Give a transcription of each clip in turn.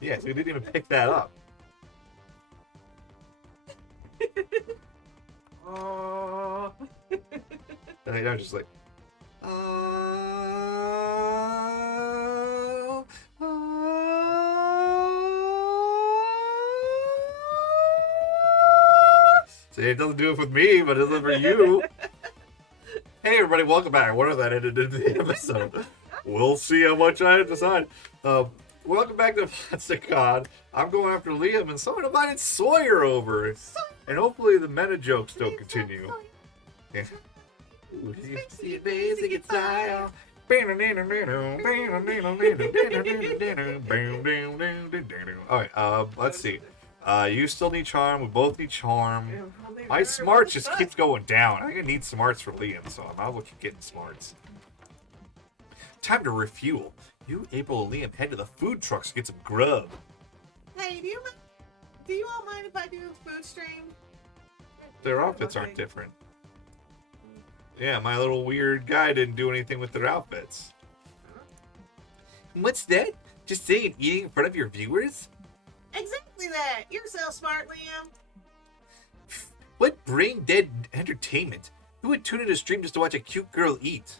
Yes, we didn't even pick that up. Oh. And I was just like, oh, oh. See, it doesn't do it with me, but it does it for you. Hey, everybody, welcome back. What if that ended into the episode? We'll see how much I decide. Welcome back to Monster Con. I'm going after Liam, and someone invited Sawyer over. And hopefully the meta jokes don't continue. Yeah. Basic style. Alright, let's see. You still need charm. We both need charm. My smarts just keeps going down. I'm gonna need smarts for Liam, so I might as well keep getting smarts. Time to refuel. You, April, and Liam head to the food trucks to get some grub. Hey, do you all mind if I do a food stream? Their outfits aren't different. Yeah, my little weird guy didn't do anything with their outfits. What's that? Just saying, eating in front of your viewers? Exactly that. You're so smart, Liam. What brain-dead entertainment? Who would tune in a stream just to watch a cute girl eat?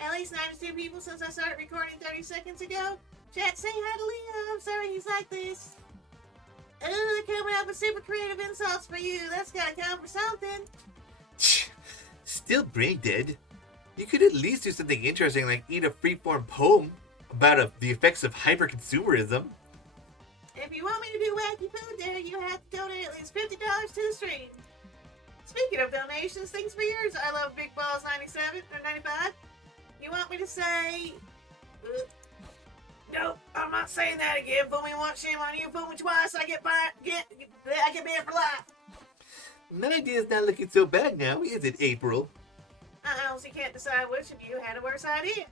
At least 92 people since I started recording 30 seconds ago. Chat, say hi to Liam. Sorry he's like this. Oh, they're coming up with super creative insults for you. That's gotta count for something. Still brain dead. You could at least do something interesting like eat a freeform poem about the effects of hyperconsumerism. If you want me to do wacky food there, you have to donate at least $50 to the stream. Speaking of donations, thanks for yours. I love Big Balls 97 or 95. You want me to say... Nope, I'm not saying that again. Fool me once, shame on you. Fool me twice, I get banned for life. My idea's not looking so bad now, is it, April? So you can't decide which of you had a worse idea.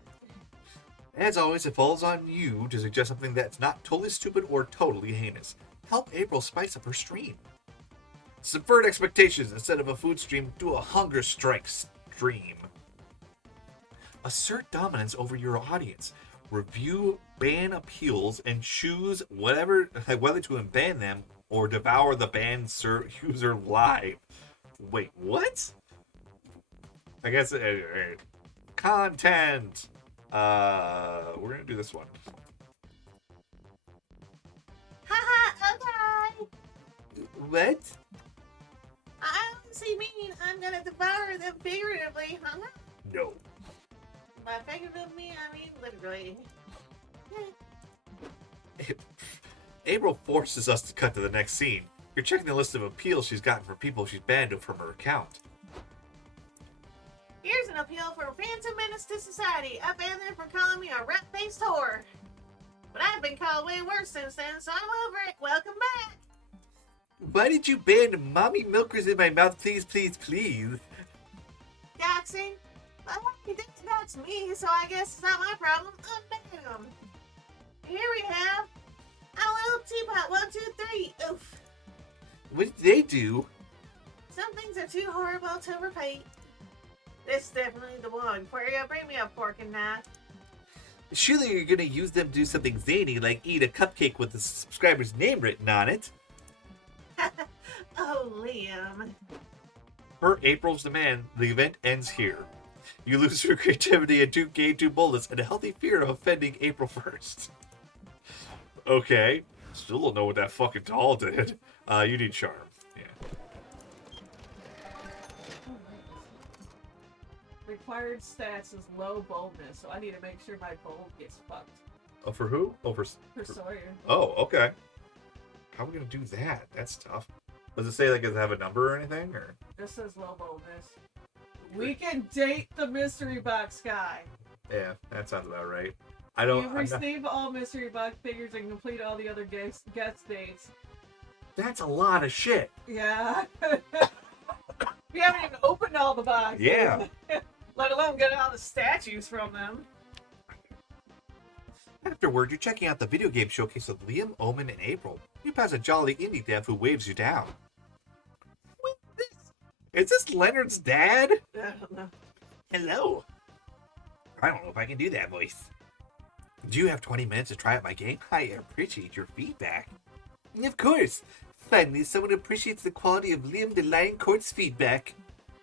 As always, it falls on you to suggest something that's not totally stupid or totally heinous. Help April spice up her stream. Subvert expectations. Instead of a food stream, do a hunger strike stream. Assert dominance over your audience. Review ban appeals and choose whether to unban them or devour the banned user live. Wait, what? I guess content. We're gonna do this one. Haha, okay. What? I honestly mean I'm gonna devour them figuratively, huh? No. By figuratively, I mean literally. April forces us to cut to the next scene. You're checking the list of appeals she's gotten from people she's banned from her account. Here's an appeal for Phantom Menace to Society. I banned them for calling me a rat-faced whore. But I've been called way worse since then, so I'm over it. Welcome back. Why did you ban mommy milkers in my mouth? Please, please, please. Doxing? Well, he didn't dox me, so I guess it's not my problem. Unban him. Here we have our little teapot 1, 2, 3. Oof. What did they do? Some things are too horrible to repeat. This is definitely the one. Queria, bring me a fork and knife. Surely you're gonna use them to do something zany, like eat a cupcake with the subscriber's name written on it. Oh, Liam. Per April's demand, the event ends here. You lose your creativity and gain 2 bullets and a healthy fear of offending April 1st. Okay. Still don't know what that fucking doll did. You need charm. Yeah. Required stats is low boldness, so I need to make sure my bold gets fucked. Oh, for who? Oh, for Sawyer. Oh, okay. How are we gonna do that? That's tough. Does it say like does it have a number or anything, or? This says low boldness. We can date the mystery box guy. Yeah, that sounds about right. I don't. You receive all mystery box figures and complete all the other guest dates. That's a lot of shit. Yeah. We haven't even opened all the boxes. Yeah. Let alone get all the statues from them. Afterward, you're checking out the video game showcase with Liam, Omen, and April. You pass a jolly indie dev who waves you down. Is this Leonard's dad? I don't know. Hello. I don't know if I can do that voice. Do you have 20 minutes to try out my game? I appreciate your feedback. Of course. Finally, someone appreciates the quality of Liam the Lion Court's feedback.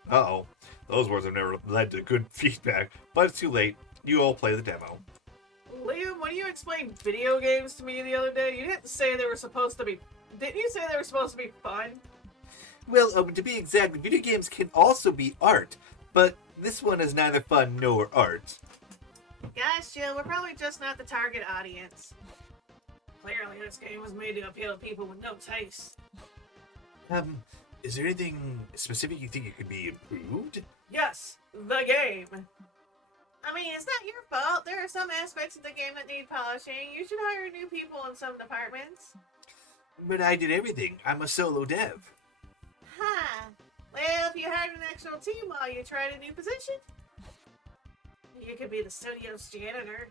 Uh-oh. Those words have never led to good feedback, but it's too late. You all play the demo. Liam, when you explained video games to me the other day, you didn't say they were supposed to be... Didn't you say they were supposed to be fun? Well, to be exact, video games can also be art, but this one is neither fun nor art. Gosh, Jill, we're probably just not the target audience. Clearly, this game was made to appeal to people with no taste. Is there anything specific you think it could be improved? Yes, the game. I mean, it's not your fault. There are some aspects of the game that need polishing. You should hire new people in some departments. But I did everything. I'm a solo dev. Huh. Well, if you hired an actual team while you tried a new position, you could be the studio's janitor.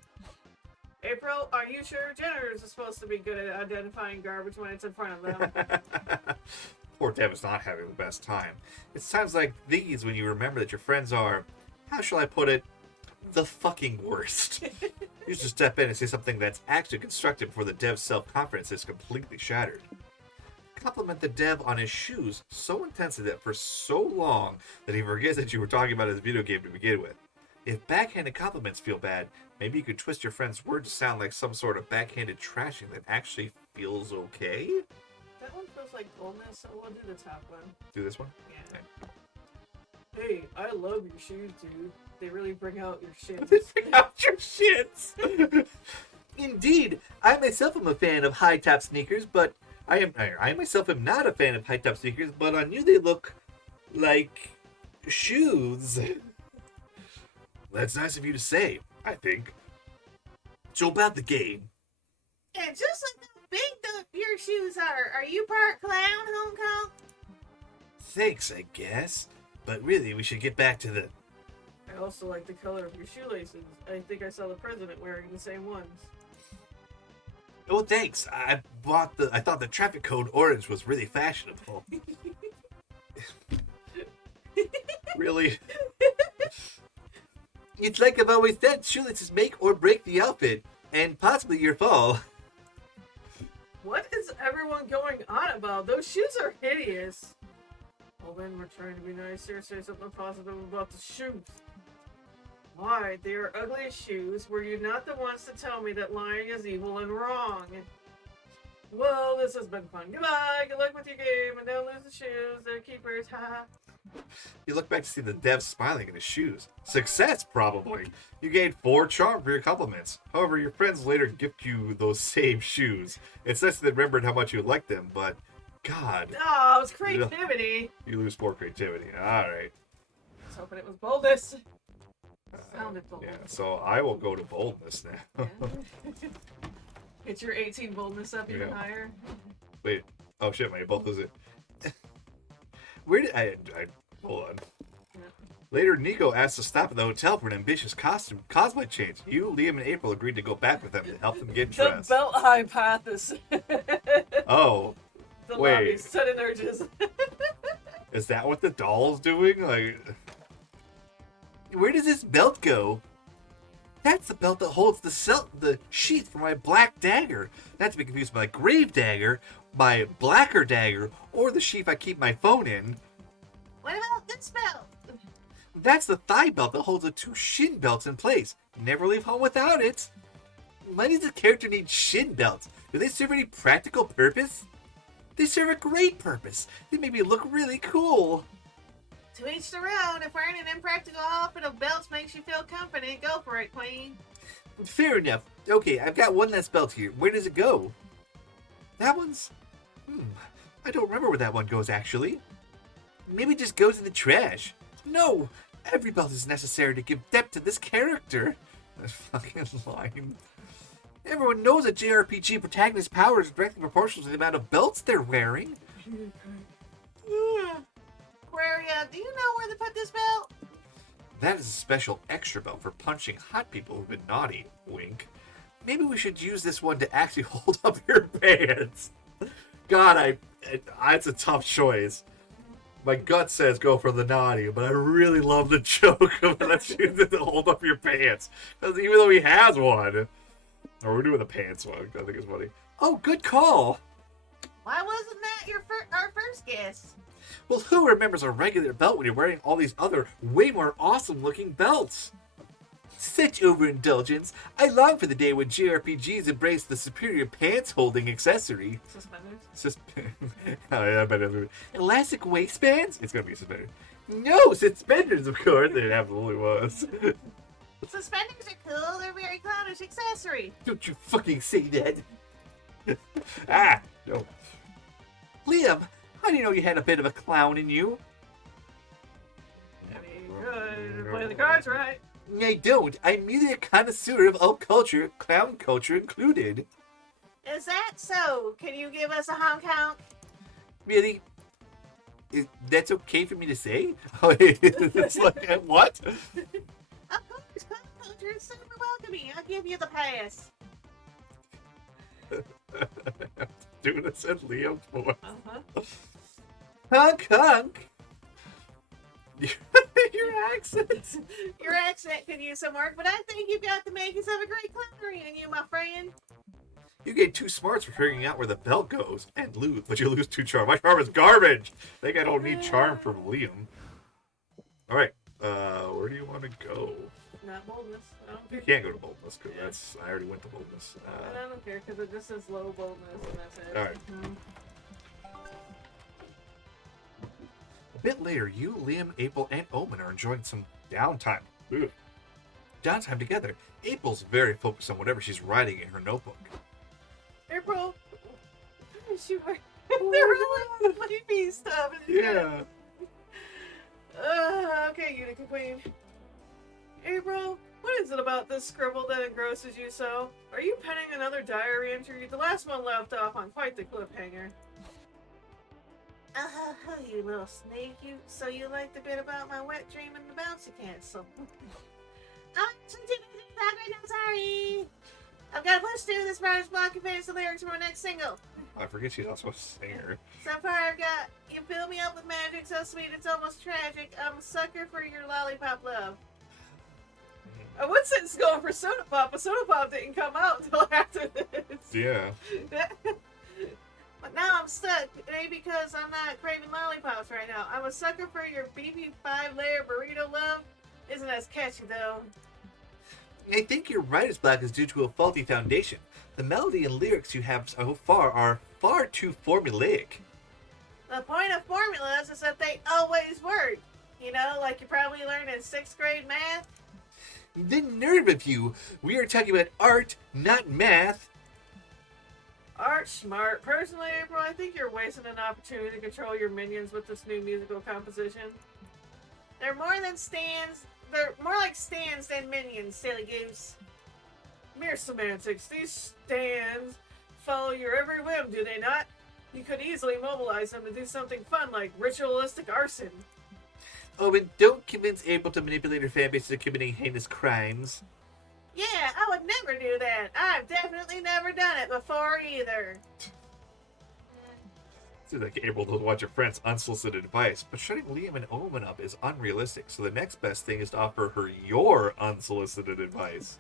April, are you sure janitors are supposed to be good at identifying garbage when it's in front of them? Poor Dev is not having the best time. It's times like these when you remember that your friends are, how shall I put it, the fucking worst. You just step in and say something that's actually constructive before the dev's self-confidence is completely shattered. Compliment the dev on his shoes so intensely that for so long that he forgets that you were talking about his video game to begin with. If backhanded compliments feel bad, maybe you could twist your friend's words to sound like some sort of backhanded trashing that actually feels okay? That one feels like boldness, so we'll do the top one. Do this one? Yeah. Hey, I love your shoes, dude. They really bring out your shit. Bring out your shits! Indeed, I myself am a fan of high-top sneakers, but I myself am not a fan of high-top sneakers, but on you they look like shoes. That's nice of you to say, I think. So about the game. And just like how big your shoes are you part clown, Hong Kong? Thanks, I guess. But really, we should get back to the... I also like the color of your shoelaces. I think I saw the president wearing the same ones. Oh, thanks. I thought the traffic code orange was really fashionable. Really? It's like I've always said, shoelaces make or break the outfit, and possibly your fall. What is everyone going on about? Those shoes are hideous. Well, then we're trying to be nice here. Say something positive about the shoes. Why? They are ugly as shoes. Were you not the ones to tell me that lying is evil and wrong? Well, this has been fun. Goodbye. Good luck with your game, and don't lose the shoes. They're keepers. Ha. You look back to see the dev smiling in his shoes. Success, probably. You gained 4 charm for your compliments. However, your friends later gift you those same shoes. It's nice that they remembered how much you liked them, but God. Oh, it was creativity. You lose 4 creativity. All right. I was hoping it was boldness. Sounded bold. Yeah, so I will go to boldness now. Yeah. Get your 18 boldness up even higher. Wait. Oh shit, my both was it. Where did I hold on. Yeah. Later, Nico asked to stop at the hotel for an ambitious cosplay change. You, Liam, and April agreed to go back with them to help them get The dressed. belt hypothesis. Oh, The wait. lobby sudden urges. Is that what the doll's doing? Like, where does this belt go? That's the belt that holds the sheath for my black dagger. Not to be confused with my grave dagger, my blacker dagger, or the sheath I keep my phone in. What about this belt? That's the thigh belt that holds the 2 shin belts in place. Never leave home without it. Why does the character need shin belts? Do they serve any practical purpose? They serve a great purpose. They make me look really cool. To each their own. If wearing an impractical outfit of belts makes you feel confident, go for it, Queen. Fair enough. Okay, I've got one last belt here. Where does it go? That one's... I don't remember where that one goes, actually. Maybe it just goes in the trash. No! Every belt is necessary to give depth to this character. That fucking line. Everyone knows that JRPG protagonist power is directly proportional to the amount of belts they're wearing. Aquaria, do you know where to put this belt? That is a special extra belt for punching hot people who've been naughty. Wink. Maybe we should use this one to actually hold up your pants. God, it's a tough choice. My gut says go for the naughty, but I really love the joke of let's use it to hold up your pants. Because even though he has one, Or we're doing the pants one. I think it's funny. Oh, good call. Why wasn't that our first guess? Well, who remembers a regular belt when you're wearing all these other, way more awesome-looking belts? Such overindulgence. I long for the day when JRPGs embrace the superior pants-holding accessory. Suspenders. Oh, yeah, I bet it's elastic waistbands? It's gonna be suspenders. No, suspenders, of course. It absolutely was. Suspenders are cool. They're a very clownish accessory. Don't you fucking say that. Ah, no. Liam, how do you know you had a bit of a clown in you? I mean, good. Play the cards right. I don't. I'm merely a connoisseur of alt culture, clown culture included. Is that so? Can you give us a honk honk? Really? That's okay for me to say? It's like, what? Of course, clown culture is super welcoming. I'll give you the pass. Doing this at Liam's voice. Uh-huh. Honk honk. Your accent. Your accent could use some work, but I think you've got the makings of a great clownery in you, my friend. You get 2 smarts for figuring out where the belt goes and lose, but you lose 2 charm. My charm is garbage. I think I don't need charm from Liam. All right, where do you want to go? Not boldness. I don't You care. can't go to boldness because I already went to boldness. And I don't care because it just says low boldness and that's it. All right. Mhm. A bit later, you, Liam, April, and Omen are enjoying some downtime. Ooh. Downtime together. April's very focused on whatever she's writing in her notebook. April, she they're really sleepy stuff. Yeah. Okay, Utica Queen. April, what is it about this scribble that engrosses you so? Are you penning another diary entry? The last one left off on quite the cliffhanger. You little snake. So you like the bit about my wet dream and the bouncy castle. I'm too busy to talk right now, sorry. I've got to push through this writer's block and finish the lyrics for my next single. I forget she's also a singer. So far I've got, you fill me up with magic so sweet it's almost tragic. I'm a sucker for your lollipop love. I would say it's going for Soda Pop, but Soda Pop didn't come out until after this. Yeah. But now I'm stuck, maybe because I'm not craving lollipops right now. I'm a sucker for your beefy 5-layer burrito love. Isn't as catchy though. I think your writer's block is due to a faulty foundation. The melody and lyrics you have so far are far too formulaic. The point of formulas is that they always work. You know, like you probably learned in 6th grade math. The nerve of you! We are talking about art, not math. Art smart. Personally, April, I think you're wasting an opportunity to control your minions with this new musical composition. They're more than stands. They're more like stands than minions, silly goose. Mere semantics. These stands follow your every whim, do they not? You could easily mobilize them to do something fun like ritualistic arson. Oh, and don't convince April to manipulate her fan base into committing heinous crimes. Yeah, I would never do that. I've definitely never done it before either. Seems like April doesn't want your friend's unsolicited advice, but shutting Liam and Omen up is unrealistic, so the next best thing is to offer her your unsolicited advice.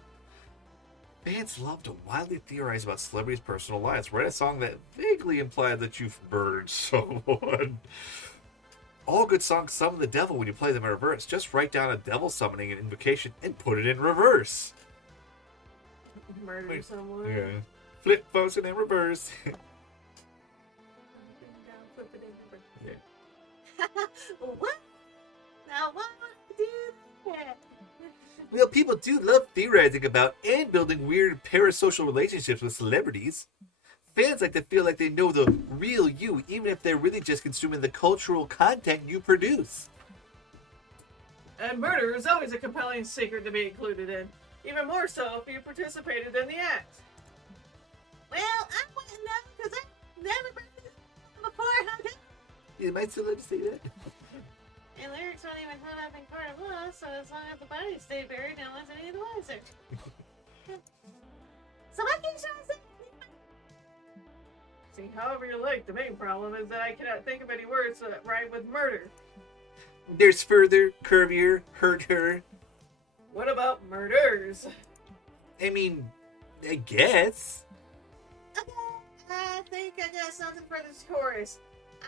Fans love to wildly theorize about celebrities' personal lives. Write a song that vaguely implied that you've murdered someone. All good songs summon the devil when you play them in reverse. Just write down a devil summoning an invocation and put it in reverse. Murder Wait, someone. Yeah. Flip motion in reverse. Yeah. What? Now why would I do that? Well, people do love theorizing about and building weird parasocial relationships with celebrities. Fans like to feel like they know the real you, even if they're really just consuming the cultural content you produce. And murder is always a compelling secret to be included in. Even more so if you participated in the act. Well, I wouldn't know because I've never been before. Huh? You might still let to say that. And lyrics don't even come up in court of law, so as long as the body stay buried, no one's any the wiser. So what can you say? See, however you like, the main problem is that I cannot think of any words that rhyme with murder. There's further, curvier, hurt her. What about murders? I mean, I guess. Okay, I think I got something for the tourists.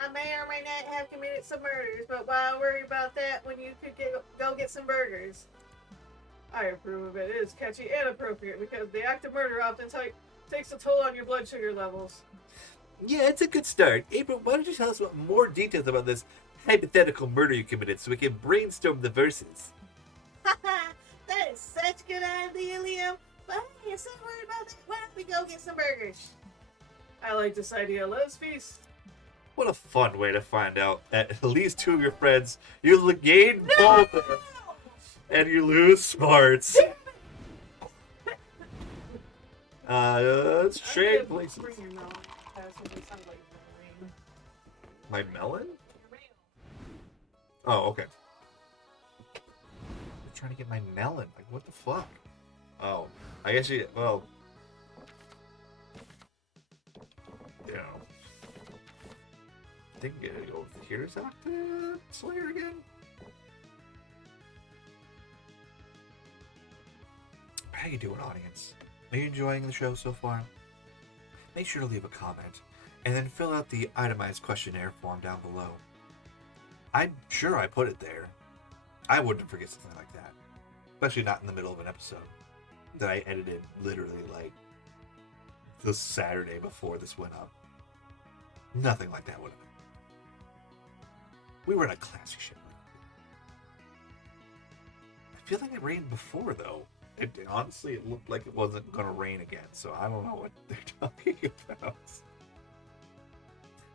I may or may not have committed some murders, but why worry about that when you could go get some burgers? I approve of it. It is catchy and appropriate because the act of murder often takes a toll on your blood sugar levels. Yeah, it's a good start. April, why don't you tell us about more details about this hypothetical murder you committed so we can brainstorm the verses? Haha, that is such a good idea, Liam. But hey, instead of worried about that, why don't we go get some burgers? I like this idea. Let's feast. What a fun way to find out that at least two of your friends, you gain both of them, and you lose smarts. Let's trade places. Bring your melon. It sounds like rain. My melon? Your mail. Oh, okay. I'm trying to get my melon. Like, what the fuck? Oh, I guess you. Well, you know, I think I'm gonna go over here to talk to Sawyer again. How you doing, audience? Are you enjoying the show so far? Make sure to leave a comment, and then fill out the itemized questionnaire form down below. I'm sure I put it there. I wouldn't forget something like that. Especially not in the middle of an episode that I edited literally like the Saturday before this went up. Nothing like that would have been. We were in a classic ship. I feel like it rained before, though. Honestly, it looked like it wasn't going to rain again, so I don't know what they're talking about.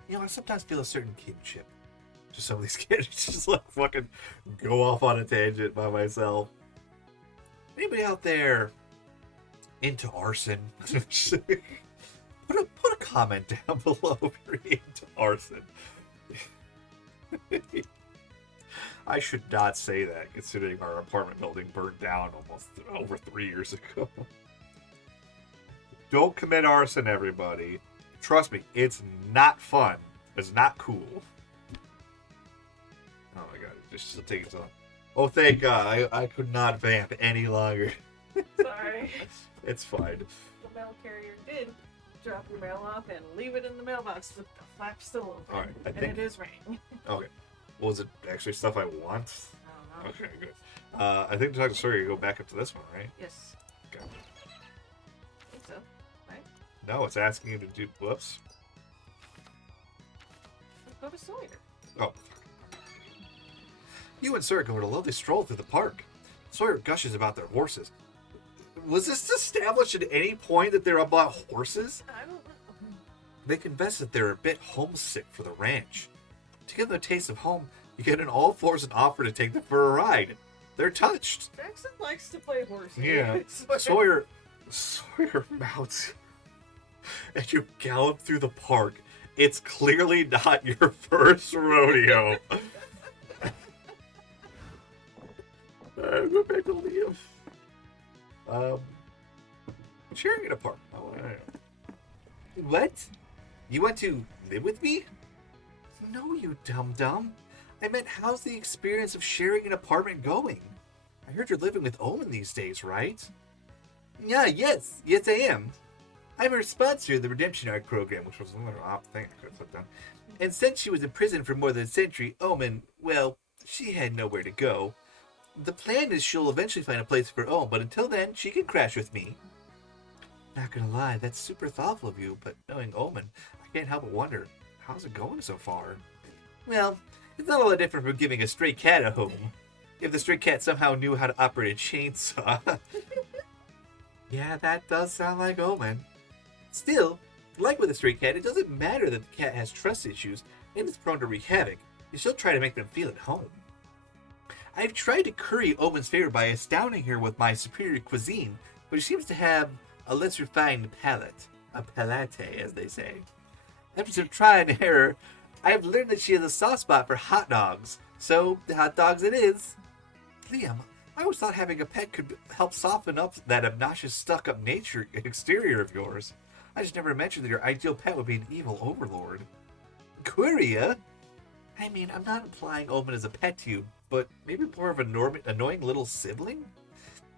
You know, I sometimes feel a certain kinship to some of these kids. Just like fucking go off on a tangent by myself. Anybody out there into arson? put a comment down below if you're into arson. I should not say that, considering our apartment building burned down almost over 3 years ago. Don't commit arson, everybody. Trust me, it's not fun. It's not cool. Oh my god, it just takes on. Oh, thank God, I could not vamp any longer. Sorry. It's fine. The mail carrier did drop your mail off and leave it in the mailbox with the flap still open. All right, I and think- it is raining. Okay. Well, is it actually stuff I want? I don't know. Okay, good. I think to talk to Sawyer, you go back up to this one, right? Yes. Okay. I think so. Right? No, it's asking you to do. Whoops. Let's go to Sawyer. Oh. You and Sawyer go on a lovely stroll through the park. Sawyer gushes about their horses. Was this established at any point that they're about horses? I don't know. They confess that they're a bit homesick for the ranch. To give them a taste of home, you get on all fours and offer to take them for a ride. They're touched. Jackson likes to play horses. Yeah. Sawyer mounts, and you gallop through the park. It's clearly not your first rodeo. Go back to Liam. Sharing an apartment. Oh, I don't know. What? You want to live with me? No, you dum-dum. I meant, how's the experience of sharing an apartment going? I heard you're living with Owen these days, right? Yeah, yes I am. I'm a sponsor of the Redemption Arc program, which was another opt thing I could have done. And since she was in prison for more than a century, Omen, well, she had nowhere to go. The plan is she'll eventually find a place for Owen, but until then, she can crash with me. Not gonna lie, that's super thoughtful of you, but knowing Omen, I can't help but wonder, how's it going so far? Well, it's not all that different from giving a stray cat a home. If the stray cat somehow knew how to operate a chainsaw. Yeah, that does sound like Omen. Still, like with a stray cat, it doesn't matter that the cat has trust issues and is prone to wreak havoc. You still try to make them feel at home. I've tried to curry Omen's favor by astounding her with my superior cuisine, but she seems to have a less refined palate. A palate, as they say. After some try and error, I've learned that she has a soft spot for hot dogs. So, hot dogs it is. Liam, I always thought having a pet could help soften up that obnoxious, stuck-up nature exterior of yours. I just never mentioned that your ideal pet would be an evil overlord. Curia? I mean, I'm not implying Omen as a pet to you, but maybe more of an annoying little sibling?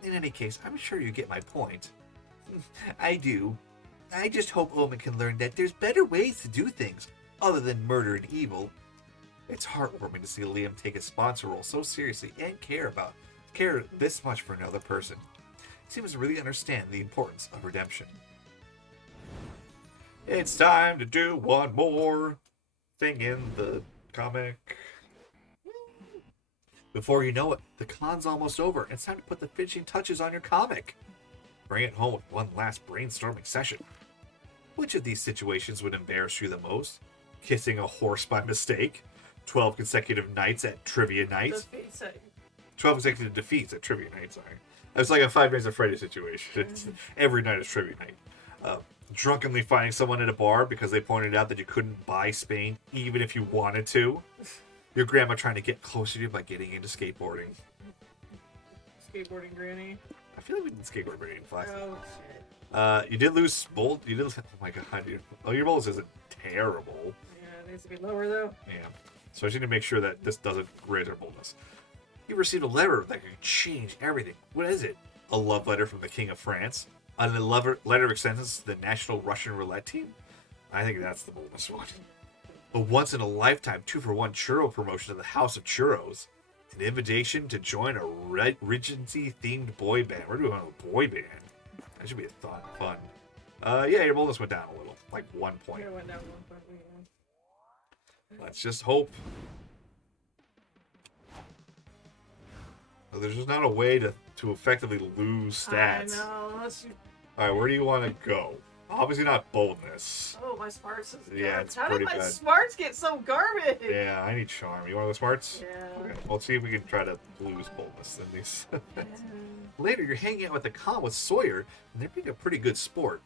In any case, I'm sure you get my point. I do. I just hope Omen can learn that there's better ways to do things other than murder and evil. It's heartwarming to see Liam take his sponsor role so seriously and care this much for another person. He seems to really understand the importance of redemption. It's time to do one more thing in the comic. Before you know it, the con's almost over. It's time to put the finishing touches on your comic. Bring it home with one last brainstorming session. Which of these situations would embarrass you the most? Kissing a horse by mistake? 12 consecutive nights at trivia night? 12 consecutive defeats at trivia night, sorry. It's like a Five Nights at Freddy's situation. Every night is trivia night. Drunkenly finding someone at a bar because they pointed out that you couldn't buy Spain even if you wanted to. Your grandma trying to get closer to you by getting into skateboarding. Skateboarding granny. I feel like we did skateboard granny in class. Oh, shit. You did lose bold. You did. Oh my god, dude. Oh, your boldness isn't terrible. Yeah, it needs to be lower though. Yeah. So I just need to make sure that this doesn't raise our boldness. You received a letter that could change everything. What is it? A love letter from the King of France? A letter of acceptance to the National Russian Roulette Team? I think that's the boldest one. A once-in-a-lifetime 2-for-1 churro promotion to the House of Churros. An invitation to join a Regency-themed boy band. We're doing a boy band. That should be fun. Yeah, your boldness went down a little. Like 1 point. Yeah, it went down 1 point. Yeah. Let's just hope. There's just not a way to effectively lose stats. I know. Unless you... Alright, where do you want to go? Obviously not boldness. Oh, my smarts is garbage. Yeah, it's How pretty did my bad. smarts get so garbage? Yeah, I need charm. You want to go smarts? Yeah. Okay, let's see if we can try to lose boldness in these. Yeah. Later, you're hanging out with the con with Sawyer, and they're being a pretty good sport.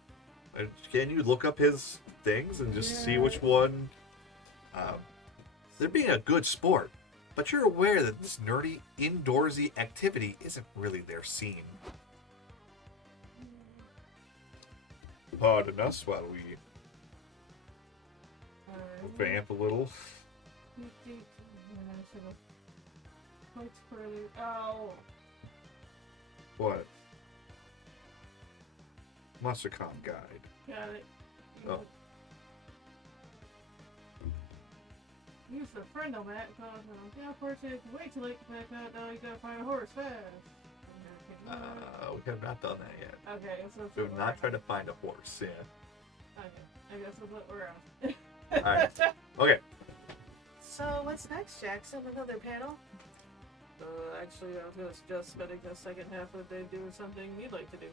Can you look up his things and just see which one? They're being a good sport, but you're aware that this nerdy, indoorsy activity isn't really their scene. Pardon us while we vamp a little. Oh. What? MonsterCon guide. Got it. Oh. Use the friend on that because unfortunately, if you wait too late to pack out, now you gotta find a horse fast. We have not done that yet. Okay, so We have not tried to find a horse, yeah. Okay, I guess that's what we're on. Alright. Okay. So what's next, Jackson? Another panel? Actually, I was gonna suggest spending the second half of the day doing something you'd like to do.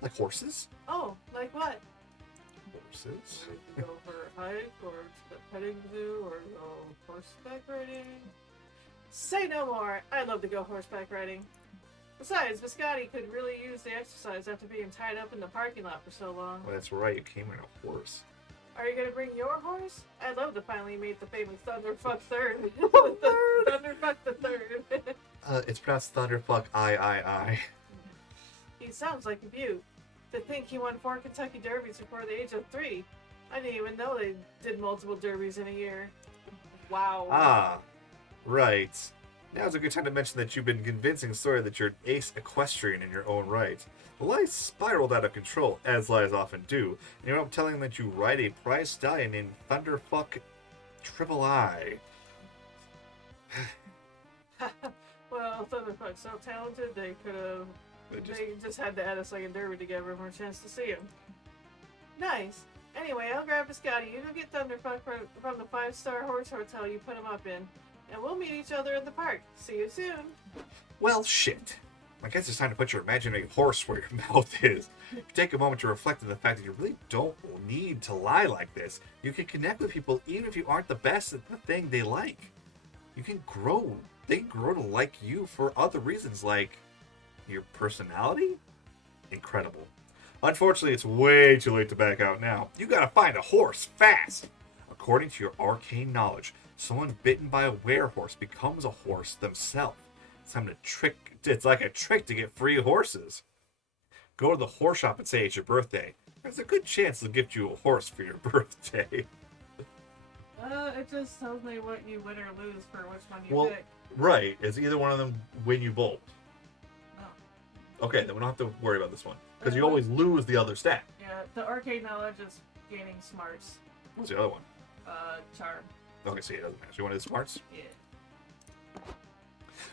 Like horses? Oh, like what? Horses? We could go for a hike, or to the petting zoo, or go horseback riding. Say no more. I'd love to go horseback riding. Besides, Biscotti could really use the exercise after being tied up in the parking lot for so long. Well, that's right. You came in a horse. Are you gonna bring your horse? I'd love to finally meet the famous Thunderfuck Third. Thunderfuck the Third. It's pronounced Thunderfuck I. He sounds like a beaut. To think he won 4 Kentucky Derbies before the age of 3. I didn't even know they did multiple derbies in a year. Wow. Ah, right. Now's a good time to mention that you've been convincing Sawyer that you're an ace equestrian in your own right. The lies spiraled out of control, as lies often do, and you're up telling him that you ride a prize stallion named Thunderfuck Triple I. Well, Thunderfuck's so talented, they could have... They just had to add a second derby to give everyone a chance to see him. Nice. Anyway, I'll grab Biscotti. You go get Thunderfuck from the 5-star horse hotel you put him up in. And we'll meet each other in the park. See you soon. Well, shit. I guess it's time to put your imaginary horse where your mouth is. Take a moment to reflect on the fact that you really don't need to lie like this. You can connect with people even if you aren't the best at the thing they like. You can grow. They grow to like you for other reasons, like your personality? Incredible. Unfortunately, it's way too late to back out now. You gotta find a horse fast. According to your arcane knowledge, someone bitten by a werehorse becomes a horse themselves. It's like a trick to get free horses. Go to the horse shop and say it's your birthday. There's a good chance they'll gift you a horse for your birthday. It just tells me what you win or lose for which one you pick. Right. It's either one of them win you both. Oh. Okay, then we don't have to worry about this one. Because you always lose the other stat. Yeah, the arcade knowledge is gaining smarts. What's the other one? Charm. Okay, see, it doesn't matter. You want to do smarts? Yeah.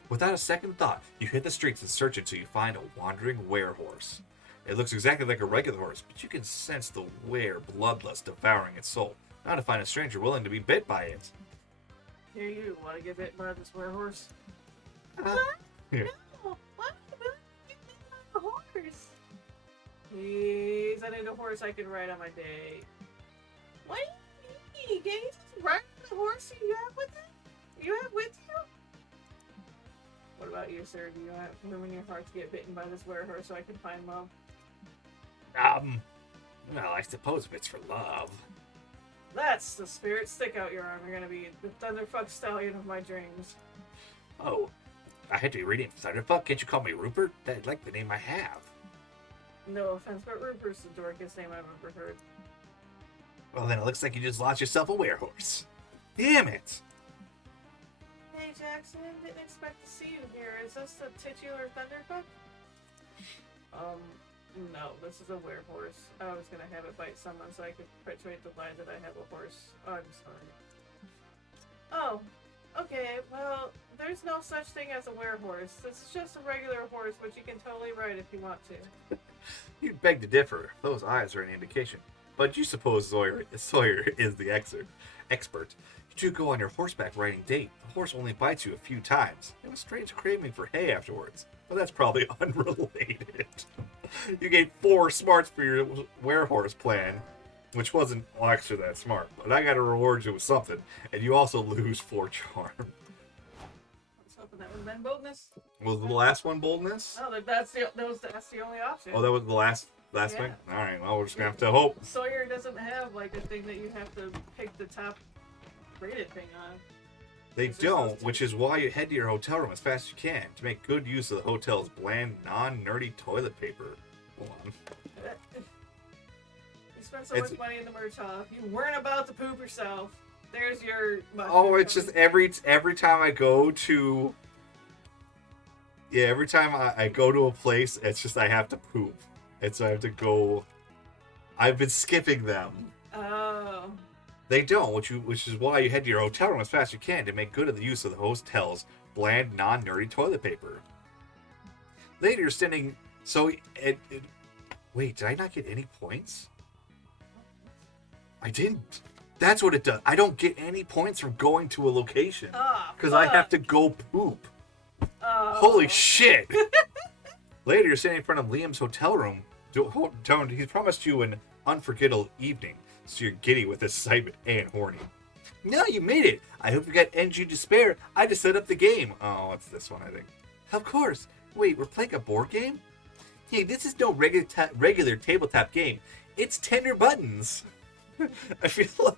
Without a second thought, you hit the streets and search until you find a wandering werehorse. It looks exactly like a regular horse, but you can sense the were bloodlust devouring its soul. Now to find a stranger willing to be bit by it. Here you want to get bitten by this werehorse? Here. No, why would you get a horse? Please, I need a horse I can ride on my date. What do you mean? Can you just ride the horse you have with it? You have with you? What about you, sir? Do you have room in your heart to get bitten by this werehorse so I can find love? Well, I suppose if it's for love. That's the spirit. Stick out your arm. You're gonna be the thunderfuck stallion of my dreams. Oh, I had to be reading Thunderfuck. Can't you call me Rupert? That's like the name I have. No offense, but Rupert's the dorkiest name I've ever heard. Well, then it looks like you just lost yourself a werehorse. Damn it! Hey, Jackson, didn't expect to see you here. Is this the titular thunderfuck? No, this is a werehorse. I was gonna have it bite someone so I could perpetuate the lie that I have a horse. I'm sorry. Oh, okay, well, there's no such thing as a werehorse. This is just a regular horse, but you can totally ride if you want to. You'd beg to differ. Those eyes are an indication. But you suppose Sawyer is the expert. You two go on your horseback riding date. The horse only bites you a few times. You have a strange craving for hay afterwards. But that's probably unrelated. You gained 4 smarts for your werehorse plan, which wasn't actually that smart. But I gotta reward you with something. And you also lose 4 charm. I was hoping that would have been boldness. Was the last one boldness? No, that's the only option. Oh, that was the last Yeah. thing? Alright, well, we're just gonna have to hope. Sawyer doesn't have like a thing that you have to pick the top rated thing on. They Is this don't, supposed to- which is why you head to your hotel room as fast as you can to make good use of the hotel's bland, non-nerdy toilet paper. Hold on. You spent so It's- much money in the merch hall. You weren't about to poop yourself. There's your. Oh, it's just every time I go to. Yeah, every time I go to a place, it's just I have to poop. And so I have to go. I've been skipping them. Oh. They don't, which is why you head to your hotel room as fast as you can to make good of the use of the hotel's bland, non-nerdy toilet paper. Later, you're standing. So, wait, did I not get any points? I didn't. That's what it does. I don't get any points from going to a location because I have to go poop. Holy shit! Later, you're standing in front of Liam's hotel room. He's promised you an unforgettable evening, so you're giddy with excitement and horny. No, you made it. I hope you got energy to spare. I just set up the game. Oh, it's this one, I think. Of course. Wait, we're playing a board game? Hey, this is no regular tabletop game. It's Tender Buttons. I feel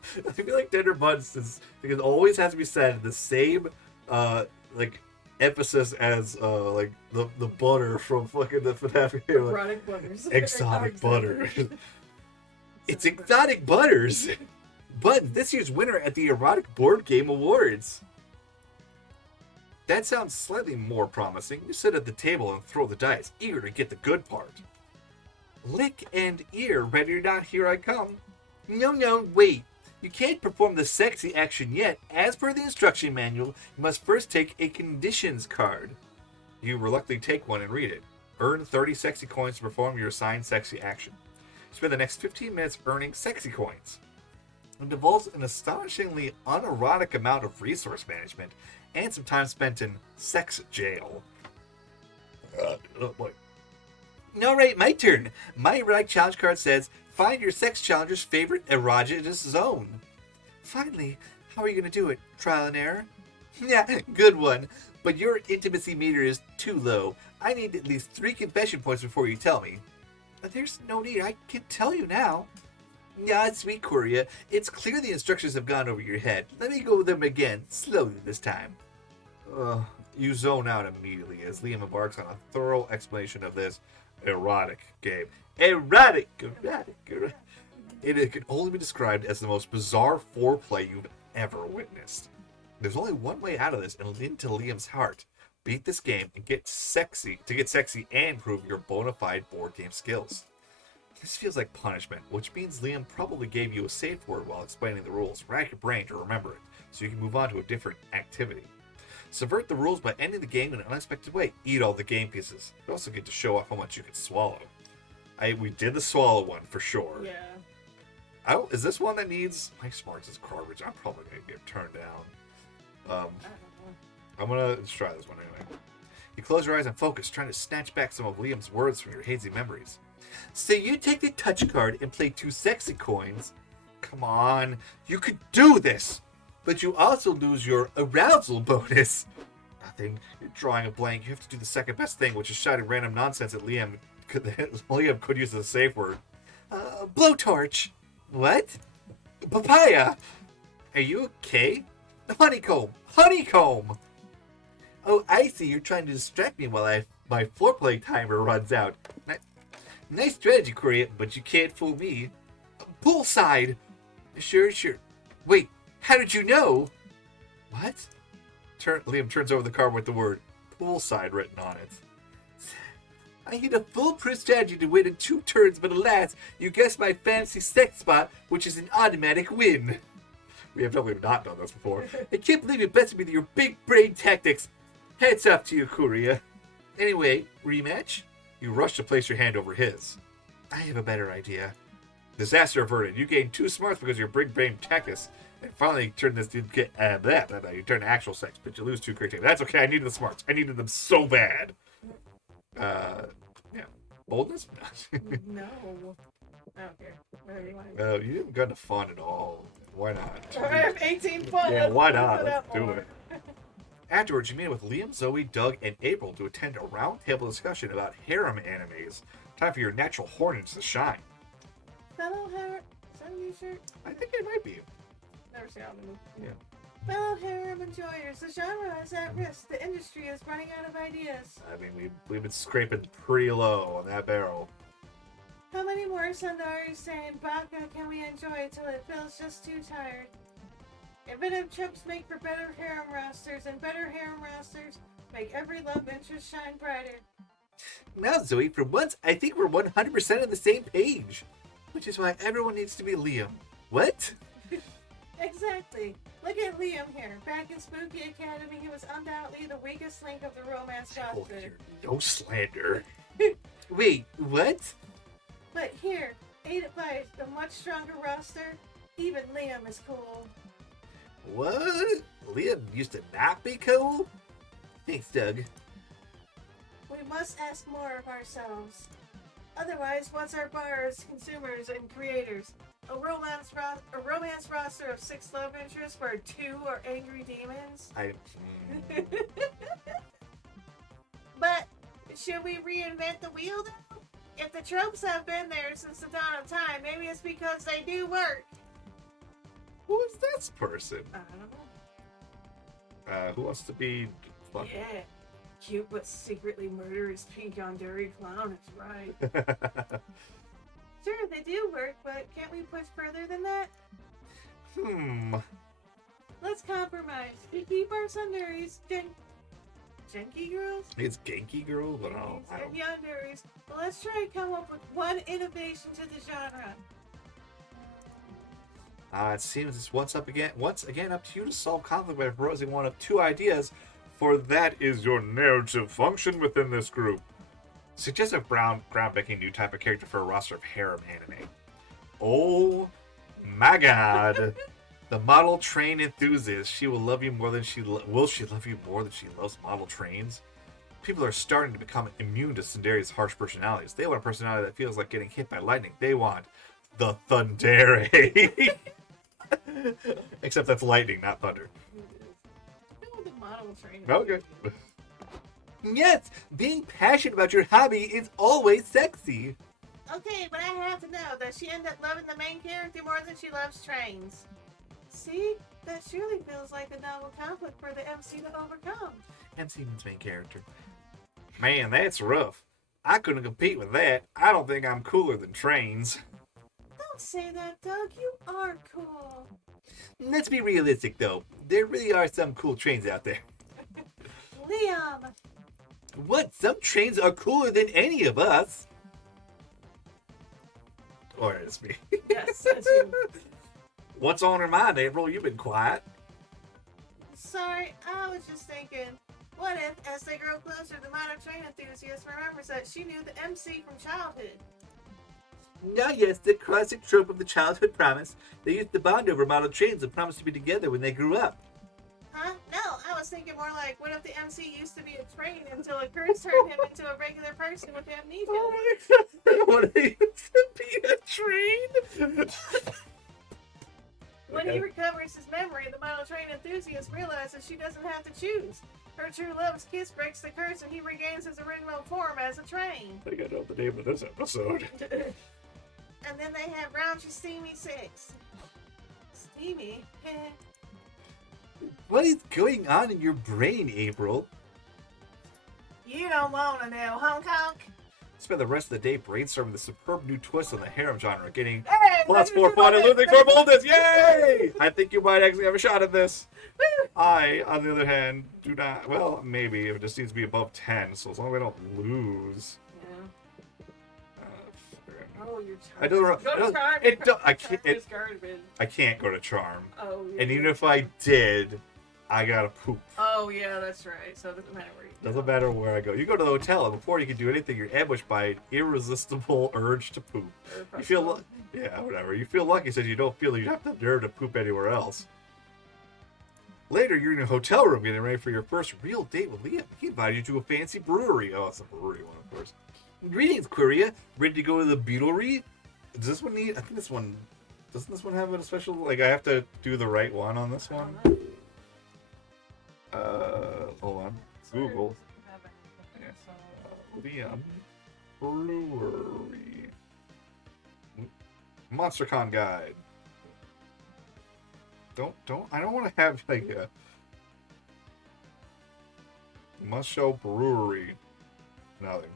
like Tender Buttons is because it always has to be said in the same like emphasis as like the butter from fucking the FNAF game. Like, Erotic butters. exotic butter. It's exotic butters. Buttons, this year's winner at the Erotic Board Game Awards. That sounds slightly more promising. You sit at the table and throw the dice, eager to get the good part. Lick and ear, ready or not, here I come. No, wait. You can't perform the sexy action yet. As per the instruction manual, you must first take a conditions card. You reluctantly take one and read it. Earn 30 sexy coins to perform your assigned sexy action. Spend the next 15 minutes earning sexy coins. It involves an astonishingly unerotic amount of resource management and some time spent in sex jail. Oh boy. Alright, my turn. My erotic challenge card says, find your sex challenger's favorite erogenous zone. Finally, how are you going to do it? Trial and error? Yeah, good one. But your intimacy meter is too low. I need at least 3 confession points before you tell me. There's no need. I can tell you now. Yeah, sweet Coria. It's clear the instructions have gone over your head. Let me go over them again, slowly this time. You zone out immediately as Liam embarks on a thorough explanation of this erotic game. Erotic. It can only be described as the most bizarre foreplay you've ever witnessed. There's only one way out of this and into Liam's heart. Beat this game and get sexy and prove your bona fide board game skills. This feels like punishment, which means Liam probably gave you a safe word while explaining the rules. Rack your brain to remember it, so you can move on to a different activity. Subvert the rules by ending the game in an unexpected way. Eat all the game pieces. You also get to show off how much you can swallow. We did the swallow one for sure. Yeah. Is this one that needs... My smarts is garbage. I'm probably going to get turned down. I'm going to try this one anyway. You close your eyes and focus, trying to snatch back some of Liam's words from your hazy memories. So you take the touch card and play 2 sexy coins. Come on, you could do this! But you also lose your arousal bonus. Nothing. You're drawing a blank. You have to do the second best thing, which is shouting random nonsense at Liam. Liam could use as a safe word. Blowtorch. What? Papaya. Are you okay? Honeycomb. Honeycomb. Oh, I see. You're trying to distract me while my foreplay timer runs out. Nice strategy, Korea, but you can't fool me. Poolside. Sure. Wait, how did you know? What? Liam turns over the card with the word poolside written on it. I need a foolproof strategy to win in 2 turns, but alas, you guessed my fantasy sex spot, which is an automatic win. We have definitely not done this before. I can't believe you bested me with your big brain tactics. Heads up to you, Kuria. Anyway, rematch? You rush to place your hand over his. I have a better idea. Disaster averted. You gain 2 smarts because of your big brain tactics. And finally, turn this to get you turn to actual sex, but you lose 2 creativity. That's okay. I needed the smarts. I needed them so bad. Yeah. Boldness? No. I don't care. Whatever you want. You haven't gotten to fun at all. Why not? I have 18 fun. Yeah, why not? Let's do more. it. Afterwards, you meet with Liam, Zoe, Doug, and April to attend a roundtable discussion about harem animes. Time for your natural hornets to shine. Fellow harem... Is that a new shirt? I think it might be. Never seen it on the movie. Yeah. Fellow harem enjoyers, the genre is at risk. The industry is running out of ideas. I mean, we've been scraping pretty low on that barrel. How many more Sundaris and Baka can we enjoy till it feels just too tired? Inventive trips make for better harem rosters, and better harem rosters make every love interest shine brighter. Now, Zoe, for once, I think we're 100% on the same page. Which is why everyone needs to be Liam. What? Exactly. Look at Liam here. Back in Spooky Academy, he was undoubtedly the weakest link of the romance roster. No slander. Wait, what? But here, aided by a much stronger roster, even Liam is cool. What? Liam used to not be cool? Thanks, Doug. We must ask more of ourselves. Otherwise, what's our bar as consumers and creators? A romance roster of 6 love interests where 2 are angry demons? But should we reinvent the wheel though? If the tropes have been there since the dawn of time, maybe it's because they do work. Who is this person? I don't know. Who wants to be fun? Yeah. Cute but secretly murderous pink yandere clown is right. Sure, they do work, but can't we push further than that? Let's compromise. We keep our sundaries Genki girls? It's Genki girl, but I don't. And yanderes. Well, let's try and come up with one innovation to the genre. It seems it's once again up to you to solve conflict by proposing one of 2 ideas, for that is your narrative function within this group. Suggest a groundbreaking new type of character for a roster of harem anime. Oh my god. The model train enthusiast. She will love you more than will she love you more than she loves model trains? People are starting to become immune to Tsunderi's harsh personalities. They want a personality that feels like getting hit by lightning. They want the Thundere. Except that's lightning, not thunder. The model train. Okay. Yes, being passionate about your hobby is always sexy. Okay, but I have to know, does she end up loving the main character more than she loves trains? See? That surely feels like a novel conflict for the MC to overcome. MC means main character. Man, that's rough. I couldn't compete with that. I don't think I'm cooler than trains. Don't say that, Doug. You are cool. Let's be realistic, though. There really are some cool trains out there. Liam! What? Some trains are cooler than any of us. Alright, it's me. Yes, that's you. What's on her mind, April? You've been quiet. Sorry, I was just thinking, what if, as they grow closer, the minor train enthusiast remembers that she knew the MC from childhood? Ah, yes, the classic trope of the childhood promise. They used to bond over model trains and promised to be together when they grew up. Huh? No, I was thinking more like, what if the MC used to be a train until a curse turned him into a regular person with amnesia? Oh my god, what I used to be a train? When he recovers his memory, the model train enthusiast realizes she doesn't have to choose. Her true love's kiss breaks the curse and he regains his original form as a train. I gotta know the name of this episode. And then they have raunchy, steamy sex. Steamy? What is going on in your brain, April? You don't want to know, honk honk. Spend the rest of the day brainstorming the superb new twist on the harem genre, getting Hey, plus 4 fun and losing 4 boldness. Yay! I think you might actually have a shot at this. I, on the other hand, do not. Well, maybe. It just needs to be above 10, so as long as I don't lose. Oh, you're I charmed. don't. Go to charm. It don't. I can't. Charm is garbage. I can't go to charm. Oh, yeah. And even if I did, I gotta poop. Oh, yeah, that's right. So it doesn't matter where you go. Doesn't matter where I go. You go to the hotel, and before you can do anything, you're ambushed by an irresistible urge to poop. You feel, yeah, whatever. You feel lucky since you don't feel you have the nerve to poop anywhere else. Later, you're in a hotel room getting ready for your first real date with Liam. He invited you to a fancy brewery. Oh, it's a brewery one, of course. Greetings, Quiria. Ready to go to the Beetlery? Does this one need? I think this one. Doesn't this one have a special? Like, I have to do the right one on this one. Hold on. Google. Liam Brewery. MonsterCon guide. Don't. I don't want to have like a must show brewery. Nothing.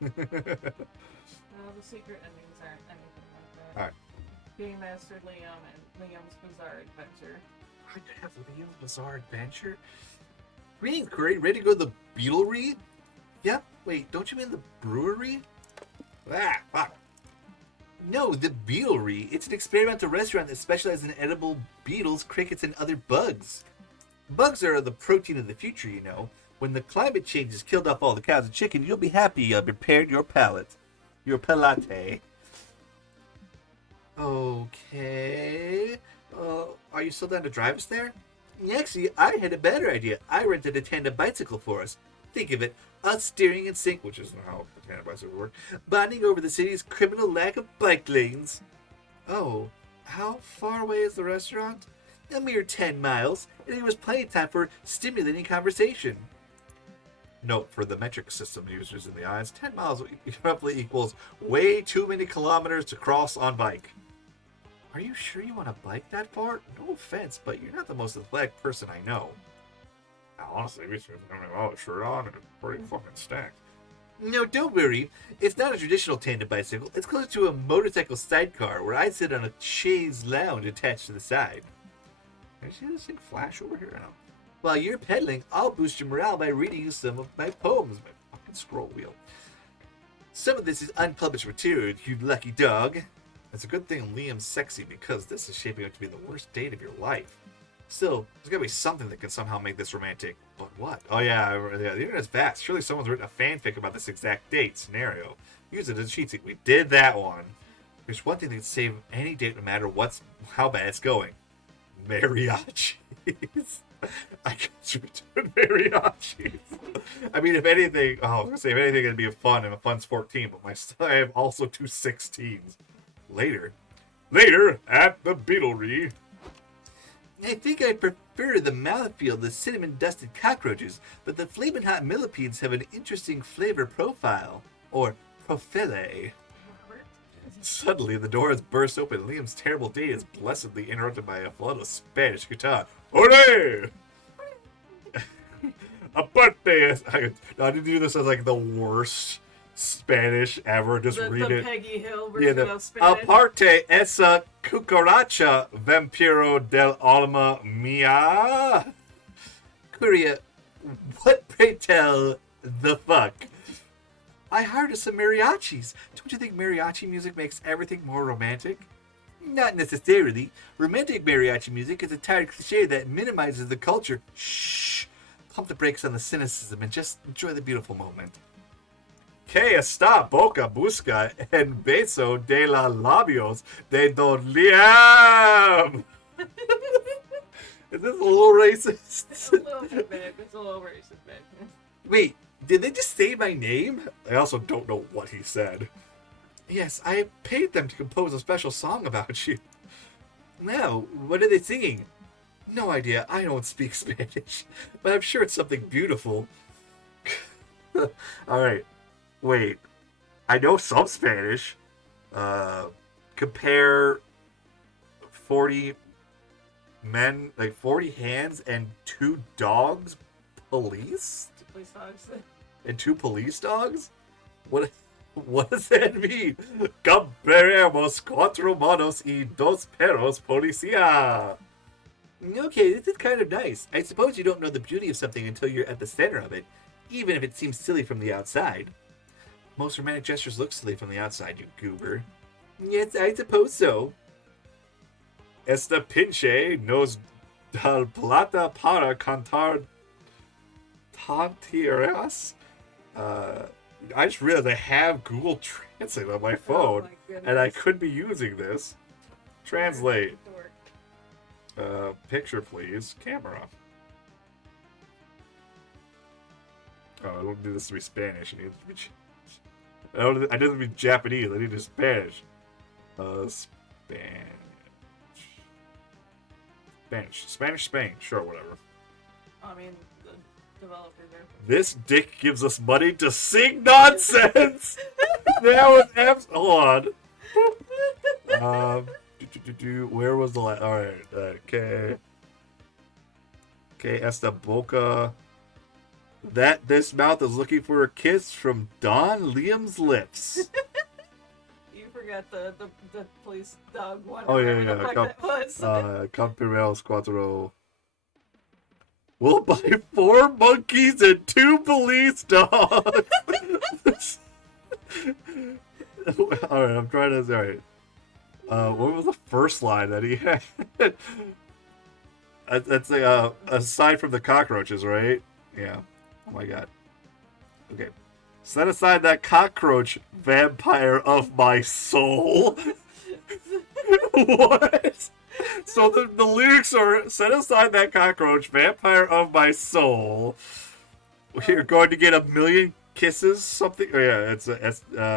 No, the secret endings aren't anything like that. Alright. Game Master Liam and Liam's Bizarre Adventure. I could have Liam's Bizarre Adventure. Greetings, Curry. Ready to go to the Beetlery? Yep. Wait, don't you mean the brewery? Ah, fuck. No, the Beetlery. It's an experimental restaurant that specializes in edible beetles, crickets, and other bugs. Bugs are the protein of the future, you know. When the climate change has killed off all the cows and chicken, you'll be happy you prepared your palate. Your palate. Okay. Are you still down to drive us there? Actually, I had a better idea. I rented a tandem bicycle for us. Think of it, us steering in sync, which isn't how a tandem bicycle works, bonding over the city's criminal lack of bike lanes. Oh, how far away is the restaurant? A mere 10 miles, and it was plenty of time for stimulating conversation. Note for the metric system users in the eyes, 10 miles roughly equals way too many kilometers to cross on bike. Are you sure you want to bike that far? No offense, but you're not the most athletic person I know. Honestly, we should have all the shirt on and it's pretty fucking stacked. No, don't worry. It's not a traditional tandem bicycle. It's closer to a motorcycle sidecar where I sit on a chaise lounge attached to the side. Can you see this thing flash over here now? While you're pedaling, I'll boost your morale by reading you some of my poems. My fucking scroll wheel. Some of this is unpublished material, you lucky dog. It's a good thing Liam's sexy because this is shaping up to be the worst date of your life. Still, there's gotta be something that can somehow make this romantic. But what? Oh yeah, the internet's vast. Surely someone's written a fanfic about this exact date scenario. Use it as a cheat sheet. We did that one. There's one thing that can save any date no matter how bad it's going. Mariachis. I guess we're doing mariachis. I mean, if anything, I was gonna say if anything, it'd be fun, and a fun's 14, but I have also 2 16s. Later at the Beetlery. I think I prefer the mouthfeel, the cinnamon-dusted cockroaches, but the flaming hot millipedes have an interesting flavor profile, or profile. Suddenly, the door has burst open. Liam's terrible day is blessedly interrupted by a flood of Spanish guitar. Ole! A birthday! I didn't do this as like the worst Spanish ever. Just read the it. Peggy Hill version of Spanish. Aparte esa cucaracha vampiro del alma mia. Curia, What, pray tell, the fuck? I hired us some mariachis. Don't you think mariachi music makes everything more romantic? Not necessarily. Romantic mariachi music is a tired cliche that minimizes the culture. Shh. Pump the brakes on the cynicism and just enjoy the beautiful moment. Que esta boca busca en beso de la labios de Don Liam. Is this a little racist? It's a little bit bad. It's a little racist, man. Wait, did they just say my name? I also don't know what he said. Yes, I paid them to compose a special song about you. Now, what are they singing? No idea, I don't speak Spanish, but I'm sure it's something beautiful. Alright, wait. I know some Spanish. Compare 40 men, like 40 hands and 2 dogs, police? Police dogs. And 2 police dogs? What does that mean? Comparemos 4 manos y 2 perros policía. Okay, this is kind of nice. I suppose you don't know the beauty of something until you're at the center of it, even if it seems silly from the outside. Most romantic gestures look silly from the outside, you goober. Yes, I suppose so. Esta pinche nos da plata para cantar tonterías. I just realized I have Google Translate on my phone, and I could be using this. Translate. Picture, please. Camera. Oh, I don't need this to be Spanish. I need it to be. I need it to be Japanese. I need it to be Spanish. Spanish, Spain. Sure, whatever. I mean, the developer there. This dick gives us money to sing nonsense. That was hold on. Where was the last? All right. Okay. Esta boca. This mouth is looking for a kiss from Don Liam's lips. You forgot the police dog one. Oh yeah. Campereros cuatro. We'll buy 4 monkeys and 2 police dogs. Alright, I'm trying to. Alright. What was the first line that he had? That's aside from the cockroaches, right? Yeah. Oh my god. Okay. Set aside that cockroach, vampire of my soul. What? So the lyrics are, set aside that cockroach, vampire of my soul. We're going to get 1,000,000 kisses, something. Oh yeah, it's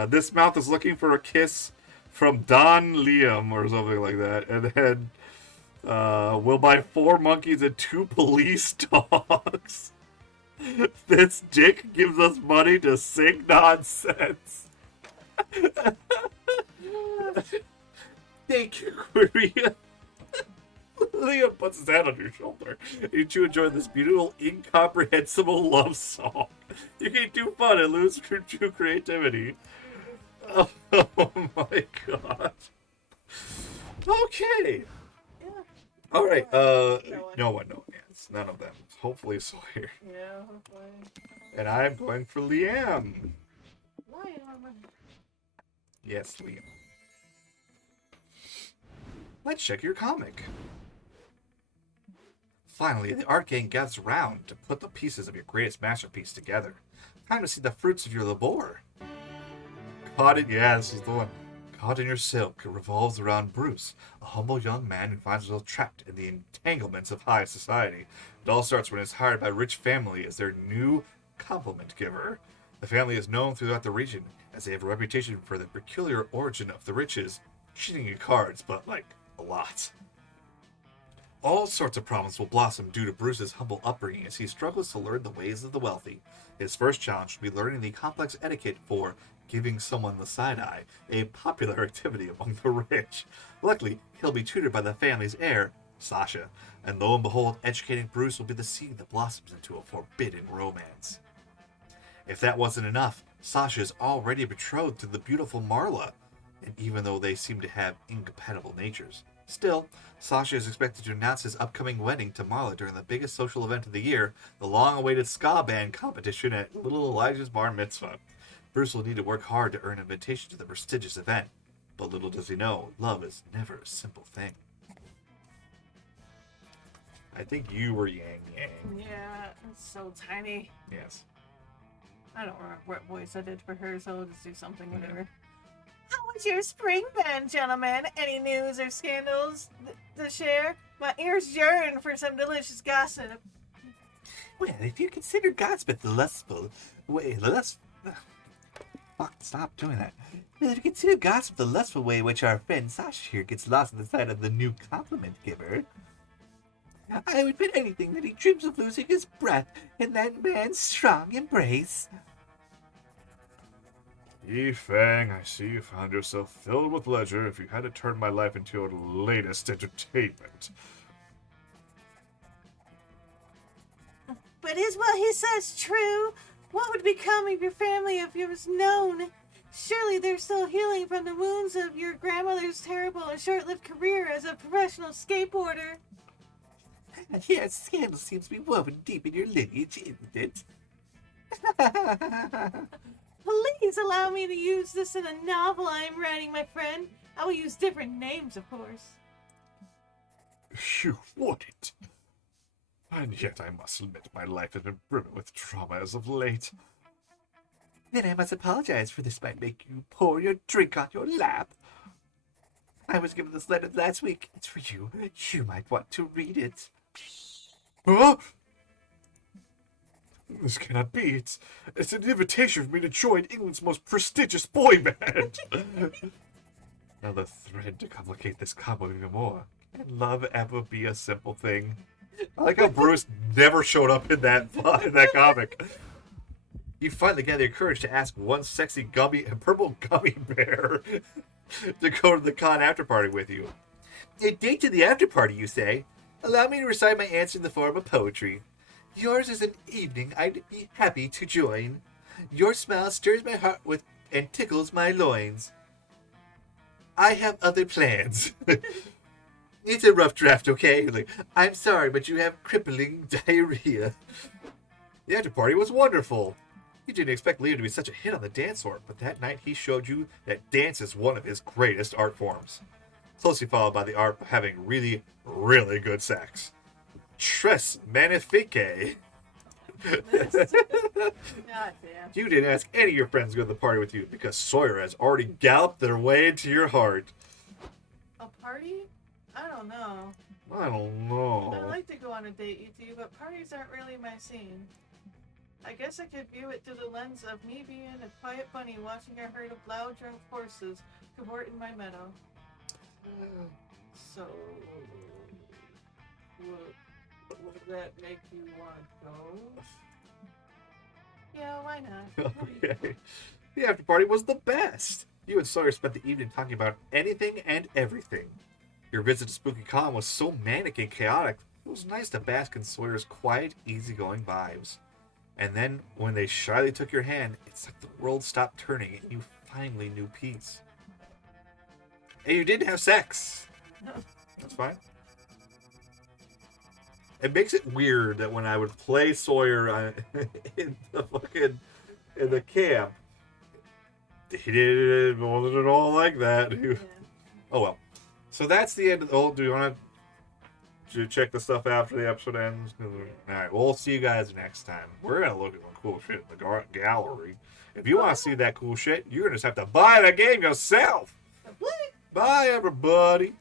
this mouth is looking for a kiss from Don Liam or something like that. And then we'll buy 4 monkeys and 2 police dogs. This dick gives us money to sing nonsense. Thank you, Korea. Liam puts his hand on your shoulder. Did you enjoy this beautiful, incomprehensible love song? You can't do fun and lose true creativity. Oh my god. Okay. Yeah. All right. No one. It's none of them. Hopefully Sawyer. Yeah, hopefully. And I'm going for Liam. Liam. Yes, Liam. Let's check your comic. Finally, the art gang gathers around to put the pieces of your greatest masterpiece together. Time to see the fruits of your labor. This is the one. Caught in Your Silk revolves around Bruce, a humble young man who finds himself trapped in the entanglements of high society. It all starts when he's hired by a rich family as their new compliment giver. The family is known throughout the region as they have a reputation for the peculiar origin of the riches, cheating at cards, but like a lot. All sorts of problems will blossom due to Bruce's humble upbringing as he struggles to learn the ways of the wealthy. His first challenge will be learning the complex etiquette for giving someone the side-eye, a popular activity among the rich. Luckily, he'll be tutored by the family's heir, Sasha, and lo and behold, educating Bruce will be the seed that blossoms into a forbidden romance. If that wasn't enough, Sasha is already betrothed to the beautiful Marla, and even though they seem to have incompatible natures, Still, Sasha is expected to announce his upcoming wedding to Marla during the biggest social event of the year, the long-awaited ska band competition at Little Elijah's Bar Mitzvah. Bruce will need to work hard to earn an invitation to the prestigious event, but little does he know, love is never a simple thing. I think you were Yang Yang. Yeah, it's so tiny. Yes. I don't remember what voice I did for her, so I'll just do something, whatever. How was your spring then, gentlemen? Any news or scandals to share? My ears yearn for some delicious gossip. Well, if you consider gossip the lustful way, stop doing that. Well, if you consider gossip the lustful way in which our friend Sasha here gets lost in the sight of the new compliment giver, I would bet anything that he dreams of losing his breath in that man's strong embrace. Yi Fang, I see you found yourself filled with leisure if you had to turn my life into your latest entertainment. But is what he says true? What would become of your family if it was known? Surely they're still healing from the wounds of your grandmother's terrible and short-lived career as a professional skateboarder. Yes, scandal seems to be woven deep in your lineage, isn't it? Please allow me to use this in a novel I am writing, my friend. I will use different names, of course. You wouldn't. And yet I must admit my life has been brimming with trauma as of late. Then I must apologize, for this might make you pour your drink on your lap. I was given this letter last week. It's for you. You might want to read it. Huh? This cannot be. It's an invitation for me to join England's most prestigious boy band. Another thread to complicate this combo even more. Can love ever be a simple thing? I like how Bruce never showed up in that comic. You finally gather your courage to ask one sexy purple gummy bear to go to the con after party with you. A date to the after party, you say? Allow me to recite my answer in the form of poetry. Yours is an evening I'd be happy to join. Your smile stirs my heart and tickles my loins. I have other plans. It's a rough draft, okay? I'm sorry, but you have crippling diarrhea. The after party was wonderful. You didn't expect Liam to be such a hit on the dance floor, but that night he showed you that dance is one of his greatest art forms. Closely followed by the art of having really, really good sex. Tres magnifique. You didn't ask any of your friends to go to the party with you because Sawyer has already galloped their way into your heart. A party? I don't know. I don't know. I'd like to go on a date, you two, but parties aren't really my scene. I guess I could view it through the lens of me being a quiet bunny watching a herd of loud drunk horses cavort in my meadow. So, would that make you want to go? Yeah, why not? Okay. The after party was the best. You and Sawyer spent the evening talking about anything and everything. Your visit to Spooky Con was so manic and chaotic, it was nice to bask in Sawyer's quiet, easygoing vibes. And then, when they shyly took your hand, it's like the world stopped turning and you finally knew peace. And you didn't have sex. That's fine. It makes it weird that when I would play Sawyer in the camp, he wasn't at all like that. Yeah. Oh well. So that's the end of the. Do you want to check the stuff after the episode ends? All right, we'll see you guys next time. We're gonna look at some cool shit in the gallery. If you want to see that cool shit, you're gonna just have to buy the game yourself. Bye, everybody.